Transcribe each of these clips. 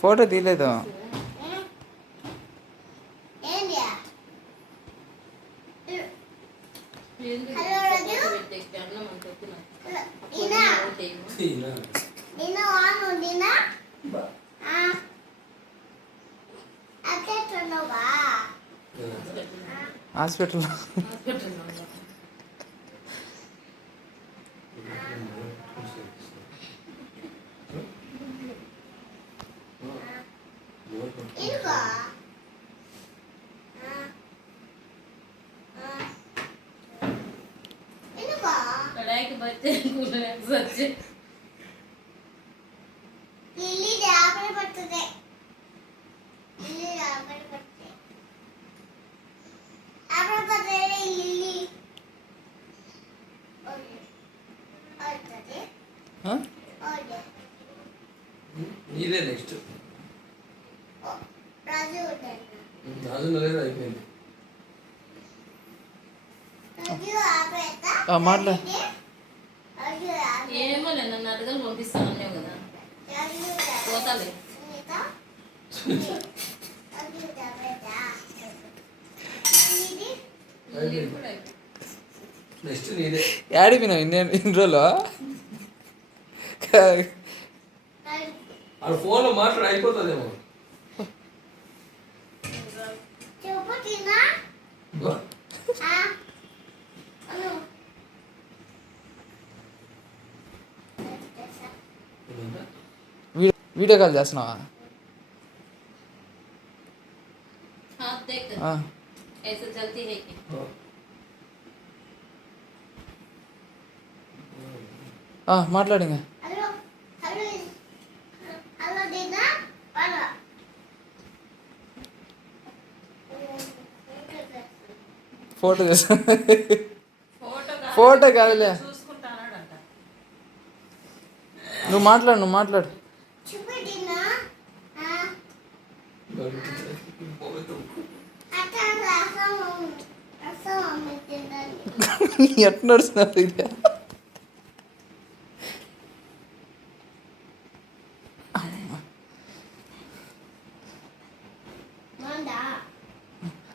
Photo తీయలేదు. హాస్పిటల్లో ఇదే నెక్స్ట్ రాజు నలేదు అయిపోయింది. మాట్లా ఏమో నన్ను అడగలు పంపిస్తాను కదా పోతాలే. నెక్స్ట్ నీదే. యాడిపోయినావు ఇన్ని రోజులు? ఆ ఫోన్లో మాట్లాడి అయిపోతుందేమో. వీడియో కాల్ చేస్తున్నావా? మాట్లాడింగ ఫోటో చేస్తా. ఫోటో కాదులే, నువ్వు మాట్లాడు. ఎట్ నడుస్తున్నారు ఇది?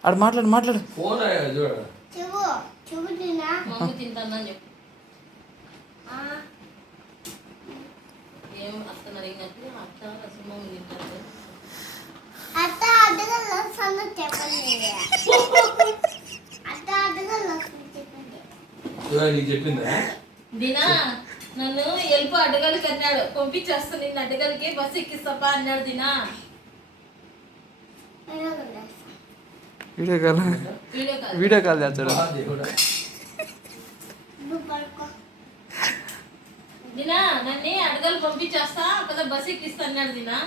ఆడు మాట్లాడు. ఫోన్ చూడ తింటానని చెప్పు. ఏం వస్తున్నారు ఏంటంటే అత్త రసమం తింటారు. చెప్పిందా దినా నన్ను వెళ్ళిపో అడ్డగలికి అన్నాడు. పంపించేస్తా నిన్ను అడ్డగలికి బస్సు ఎక్కిస్తాపా అన్నాడు దినా. వీడియో కాల్ చేస్తాడు. దినా నన్ను అడగలు పంపించేస్తా కదా బస్సు ఎక్కిస్తా అన్నాడు దినా.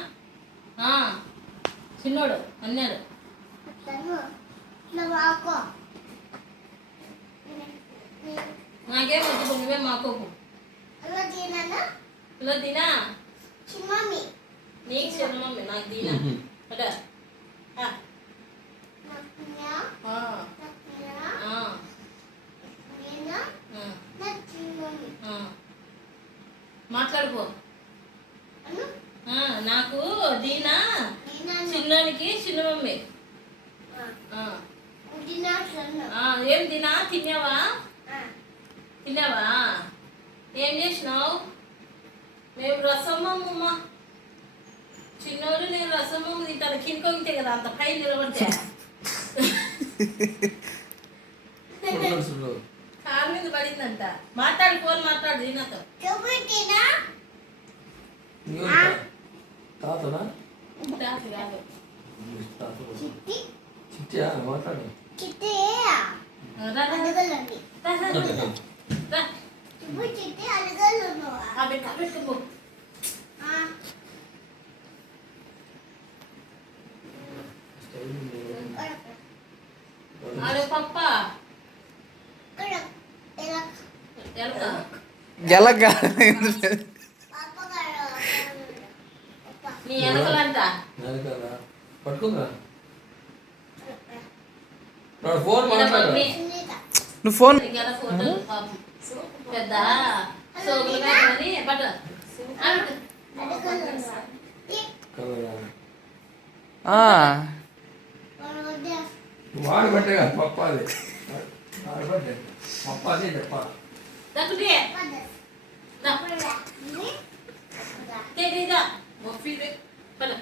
చిన్నోడు అన్నాడు. నాకేం వద్దు, నువ్వే మాకోకు. హలో దినా, నీకు చిన్న మమ్మీ నాకు దీనా. మాట్లాడుకో. నాకు దీనా చిన్నోనికి చిన్న మమ్మీ. ఏం దీనా తిన్నావా? ఏం చేసినావు? మేము రసమ్మమ్మ. చిన్నోడు నేను రసమ్మమ్మ తింటాను. కిందకొంగితే కదా అంత పై నిలబడితే కాలు మీద పడిందంట. మాట్లాడు, ఫోన్ మాట్లాడు దీనాతో. తాతనా తాత కాదు. చిట్టియా మాట్లాడు. గెలగా నీ వెనకలంట పట్టుకుందా ఫోన్ మాట్లాడు. నువ్వు ఫోన్ ఇలా ఫోటోలు పాపం పెద్ద సోకులు కాదని బట్ కలరా ఆ, వాడబట్టే కదా పప్ప అది వాడబట్టే పప్ప అదే చెప్పాలి దక్కుతే తెలీదా పట్టు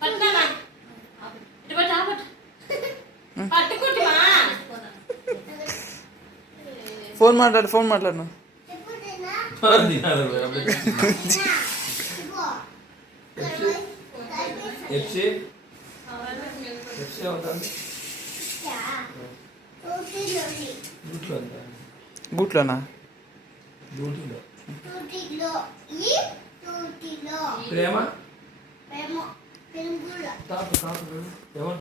పట్టునా ఇటు పట్టు ఆ పట్టు పట్టుకుంటుమా ఫోన్ మాట్లాడు ఫోన్ మాట్లాడు నువ్వు. ఎఫ్సి ఎఫ్సి అవుతుంది డ్యూటీలో అంతా గూట్లోనా డ్యూటీలో ప్రేమ తాత తాత ఏమంటారు